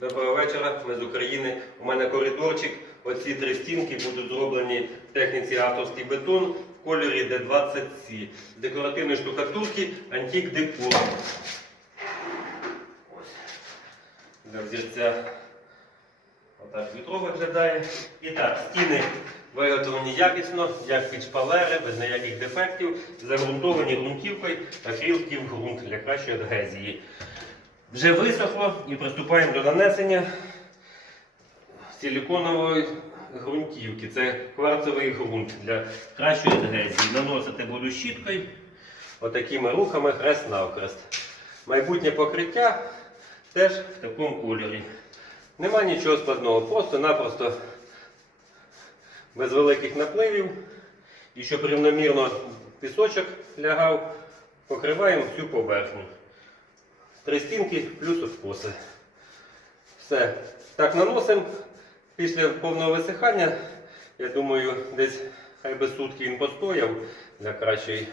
Доброго вечора, ми з України. У мене коридорчик. Оці три стінки будуть зроблені в техніці авторський бетон в кольорі D20C. Декоративні штукатурки антик декор. Ось. Для взірця отак вітро виглядає. І так, стіни виготовлені якісно, як під шпалери, без ніяких дефектів, загрунтовані ґрунтівкою акрилків ґрунт для кращої адгезії. Вже висохло і приступаємо до нанесення силіконової ґрунтівки. Це кварцевий ґрунт для кращої адгезії. Наносити буду щіткою, отакими рухами хрест навкрест. Майбутнє покриття теж в такому кольорі. Нема нічого складного, просто-напросто без великих напливів. І щоб рівномірно пісочок лягав, покриваємо всю поверхню. Три стінки плюс откоси. Все. Так наносимо. Після повного висихання, я думаю, десь хай би сутки він постояв для кращої,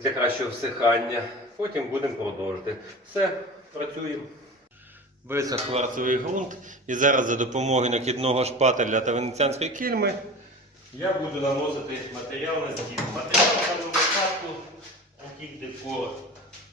для кращого всихання. Потім будемо продовжувати. Все, працюємо. Висох кварцевий ґрунт. І зараз за допомогою накидного шпателя та венеціанської кільми я буду наносити матеріал на стіну. Матеріал даному випадку Антик Декор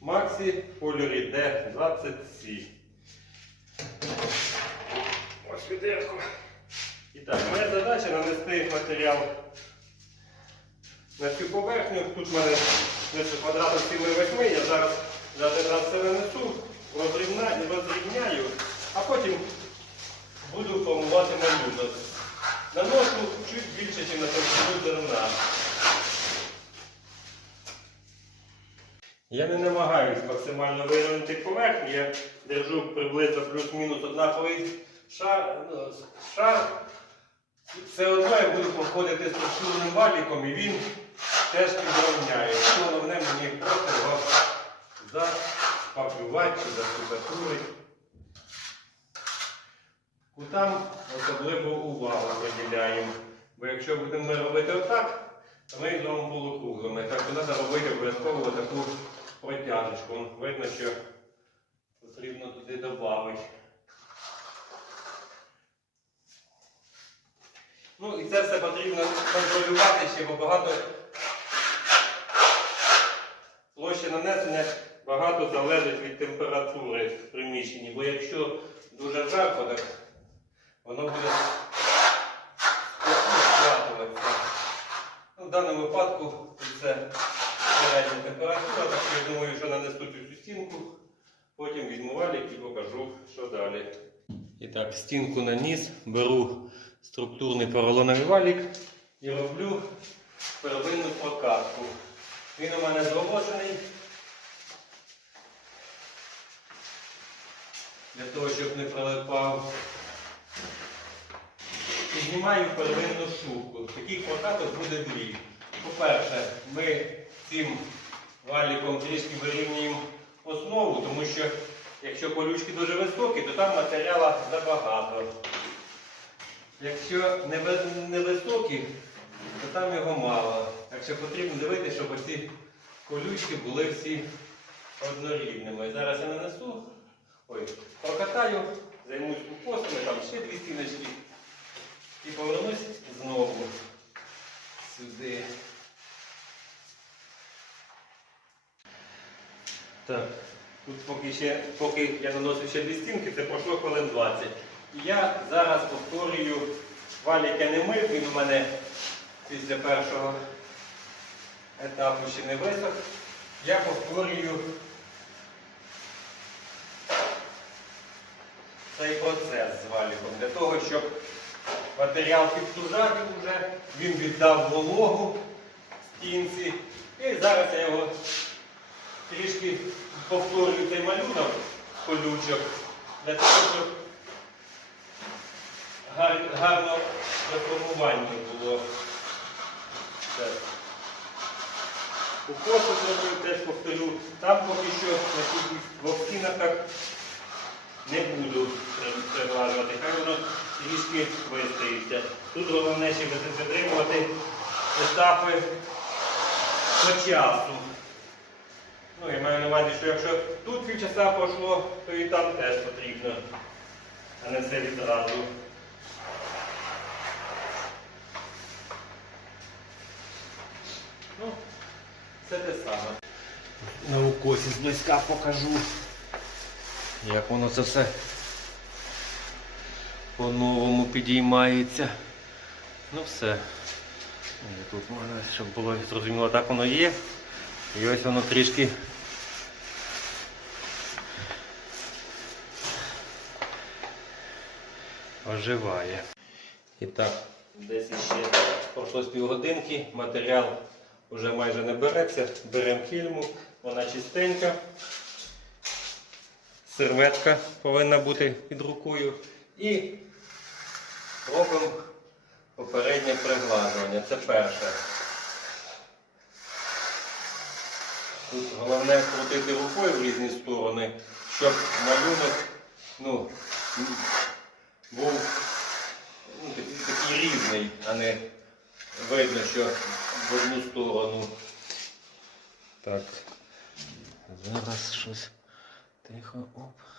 Максі в кольорі D20C. Ось відерку. І так, моя задача нанести матеріал на цю поверхню. Тут в мене цілої восьми. Я зараз за один раз це нанесу, розрівняю, розрівняю, а потім буду формувати малюнок. Наношу чуть більше, ніж на температуру зерна. Я не намагаюсь максимально вирівняти поверхню, я держу приблизно плюс-мінус однаковий шар. ну. Все одно я буду проходити структурним валіком і він теж підрівняє. Головне мені просто його заспаклювати чи заштукатурити. Кутам особливо увагу приділяємо. Бо якщо будемо робити отак, то ми зробимо полукруглими. Так треба робити обов'язково таку протяжечку. Видно, що потрібно туди додати. Ну і це все потрібно контролювати ще, бо багато площа нанесення багато залежить від температури в приміщенні. Бо якщо дуже жарко, так воно буде схватуватися. Ну, в даному випадку це середня температура, так я думаю, що нанесу цю стінку, потім візьму валік і покажу, що далі. І так, стінку наніс, беру структурний поролоновий валік і роблю первинну прокатку. Він у мене зголошений. Для того, щоб не прилипав. Піднімаю первинну шубку. Таких прокаток буде дві. По-перше, ми цим валіком трішки вирівнюємо основу, тому що якщо колючки дуже високі, то там матеріалу забагато. Якщо невисокі, то там його мало. Так що потрібно дивитися, щоб оці колючки були всі однорідними. Зараз я нанесу, ой, прокатаю, займусь укосами, там ще дві стіночки. І повернусь знову сюди. Так, тут поки ще, поки я наносив ще дві стінки, це пройшло хвилин 20. І я зараз повторюю, валік я не мив, він у мене після першого етапу ще не висох. Я повторюю цей процес з валіком для того, щоб матеріал підсужав вже, він віддав вологу стінці. І зараз я його трішки повторюю цей малюнок колючок для того, щоб гар- гарно реформування було. У косу зробив, теж повторю. Там поки що на цих двох не буду при- приглажувати. Хай воно трішки вистоїться. Тут головне ще витримувати етапи по часу. Ну, я маю на увазі, що якщо тут півчаса пройшло, то і там теж потрібно, а не все відразу. Ну, це те саме. На укосі зблизька покажу, як воно це все по-новому підіймається. Ну все. Тут можна, щоб було зрозуміло, так воно є. І ось воно трішки. Оживає. І так, десь ще пройшло півгодинки, матеріал вже майже не береться. Беремо фільму, вона чистенька. Серветка повинна бути під рукою. І робимо попереднє приглажування. Це перше. Тут головне крутити рукою в різні сторони, щоб малюнок ну, був ну, такий, такий різний, а не видно, що в одну сторону. Так. Зараз щось тихо. Оп.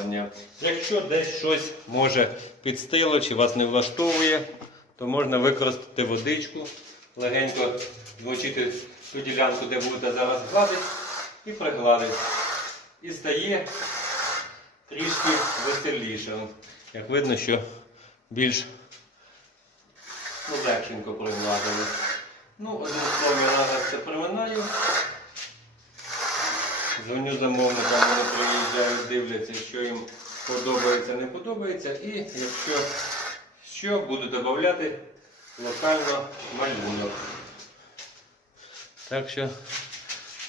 Приглажування. Якщо десь щось може підстило чи вас не влаштовує, то можна використати водичку, легенько змочити ту ділянку, де будете зараз гладити, і пригладити. І стає трішки веселіше. Як видно, що більш легшенько пригладили. Ну, одним словом, я зараз це приминаю. Дзвоню замовникам, вони приїжджають, дивляться, що їм подобається, не подобається. І якщо що, буду додати локально малюнок. Так що,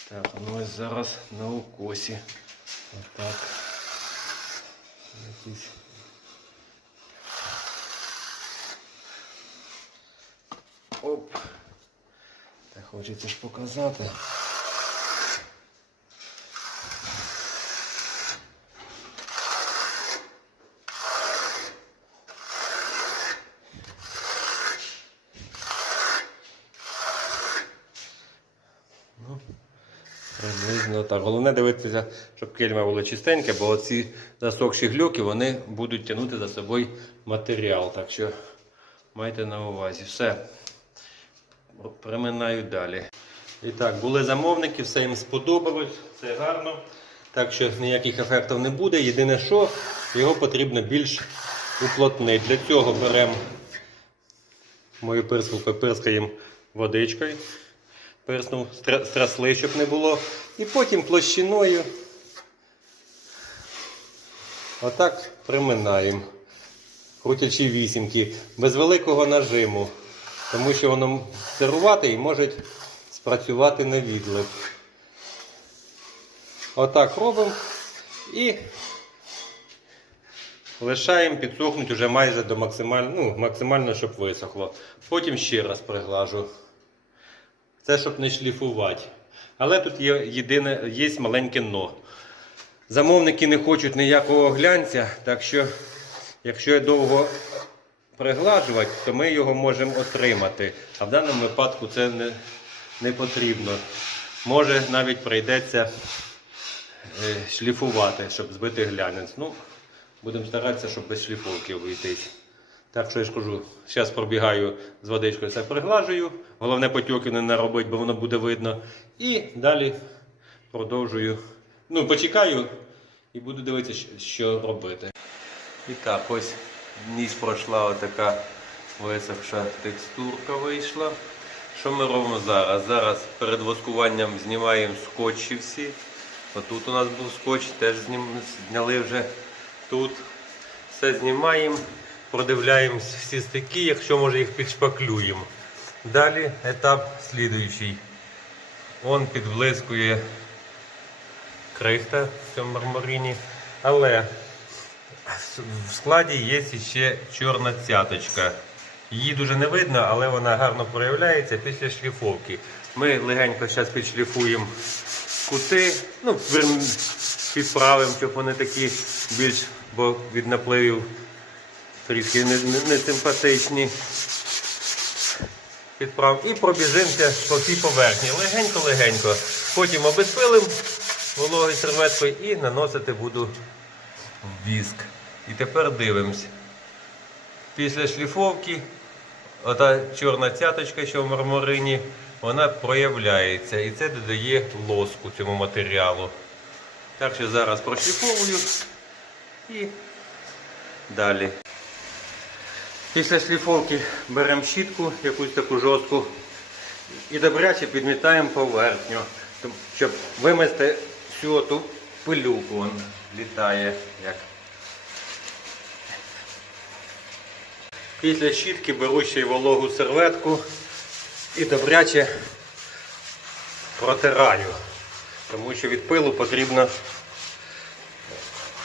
так, ну ось зараз на укосі. Отак. Якийсь. Оп. Так хочеться ж показати. Ну, Приблизно так. Головне дивитися, щоб кельма була чистенька, бо ці засохші глюки вони будуть тягнути за собою матеріал. Так що майте на увазі. Все. Приминаю далі. І так, були замовники, все їм сподобалось, все гарно. Так що ніяких ефектів не буде. Єдине, що його потрібно більш уплотнити. Для цього беремо мою пирску, пирскаємо водичкою. Перснув, стра- страсли, щоб не було. І потім площиною отак приминаємо. Крутячи вісімки, без великого нажиму. Тому що воно сирувати і може спрацювати на відлив. Отак робимо і лишаємо підсохнути вже майже до максимально, ну, максимально, щоб висохло. Потім ще раз приглажу. Це щоб не шліфувати. Але тут є єдине, є маленьке но. Замовники не хочуть ніякого глянця, так що, якщо довго пригладжувати, то ми його можемо отримати. А в даному випадку це не, не потрібно. Може навіть прийдеться е, шліфувати, щоб збити глянець. Ну, будемо старатися, щоб без шліфовки обійтись. Так що я ж кажу, зараз пробігаю з водичкою, все приглажую. Головне потьоки не наробити, бо воно буде видно. І далі продовжую. Ну, почекаю і буду дивитися, що- робити. І так, ось ніч пройшла отака висохша текстурка вийшла. Що ми робимо зараз? Зараз перед воскуванням знімаємо скотчі всі. Отут у нас був скотч, теж зняли вже тут. Все знімаємо, продивляємо всі стики, якщо може їх підшпаклюємо. Далі етап слідуючий. Он підблискує крихта в цьому мармурині. Але в складі є ще чорна цяточка. Її дуже не видно, але вона гарно проявляється після шліфовки. Ми легенько зараз підшліфуємо кути, ну, підправимо, щоб вони такі більш бо від напливів трішки не, не, не. Підправ. І пробіжимося по всій поверхні. Легенько-легенько. Потім обезпилим вологою серветкою і наносити буду віск. І тепер дивимось. Після шліфовки ота чорна цяточка, що в мармурині, вона проявляється і це додає лоску цьому матеріалу. Так що зараз прошліфовую і далі. Після шліфовки беремо щітку, якусь таку жорстку, і добряче підмітаємо поверхню, щоб- вимести всю ту пилюку. Вон літає як. Після щітки беру ще й вологу серветку і добряче протираю, тому що від пилу потрібно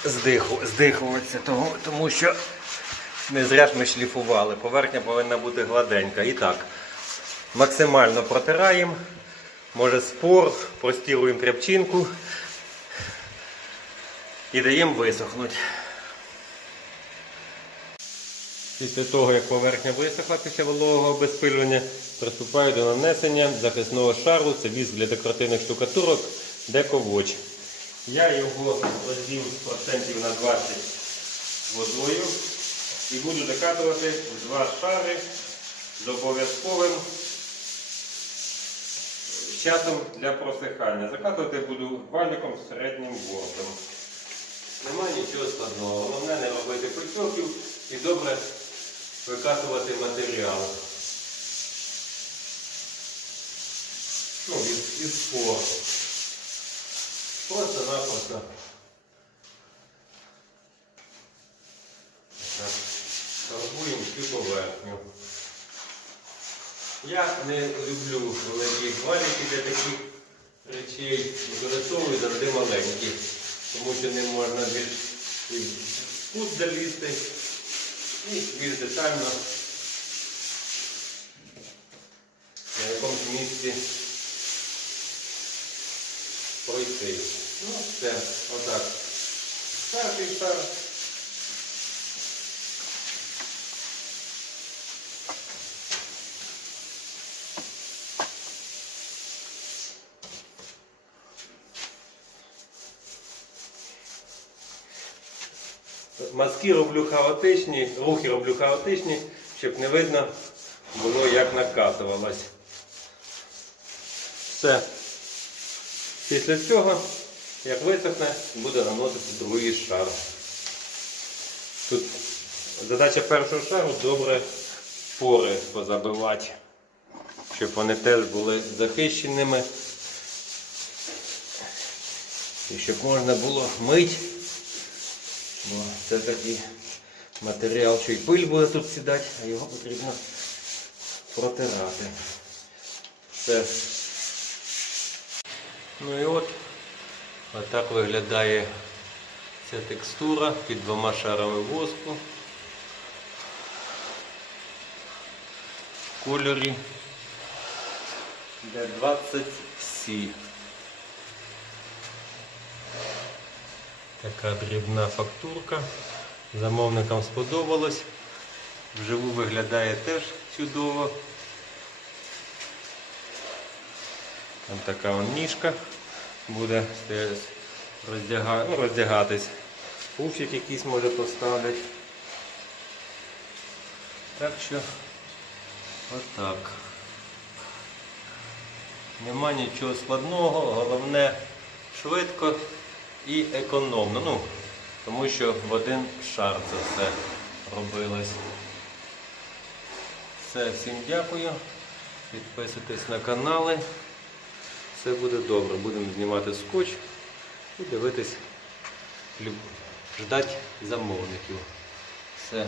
здиху, здихуватися, тому що не зря ж ми шліфували. Поверхня повинна бути гладенька. І так, максимально протираємо, може спор, простіруємо тряпчинку і даємо висохнути. Після того, як поверхня висохла після вологого обезпилювання, приступаю до нанесення захисного шару. Це віск для декоративних штукатурок Дековоч. Я його розвів процентів на 20 водою і буду закатувати в два шари з обов'язковим часом для просихання. Закатувати буду валіком з середнім бортом. Немає нічого складного. Головне не робити пильцьоків і добре викатувати матеріал. Ну, із спор. Просто-напросто. Так, Фарбуємо всю поверхню. Я не люблю великі валіки для таких речей. Використовую завжди маленькі, тому що не можна більш і кут залізти і більш детально на якомусь місці пройти. Ну, все, отак. Перший шар. Мазки роблю хаотичні, рухи роблю хаотичні, щоб не видно було, як накатувалось. Все. Після цього, як висохне, буде наносити другий шар. Тут задача першого шару добре пори позабивати, щоб вони теж були захищеними. І щоб можна було мити. Бо це такий матеріал, що і пиль буде тут сідати, а його потрібно протирати. Все. Ну і от, отак виглядає ця текстура під двома шарами воску. В кольорі D20C. Така дрібна фактурка. Замовникам сподобалось. Вживу виглядає теж чудово. Там така вон ніжка буде роздяга... ну, роздягатись. Пуфік якийсь може поставлять. Так що отак. Нема нічого складного, головне швидко і економно. Ну, тому що в один шар це все робилось. Все, всім дякую. Підписуйтесь на канали. Все буде добре. Будемо знімати скотч і дивитись, ждати замовників. Все.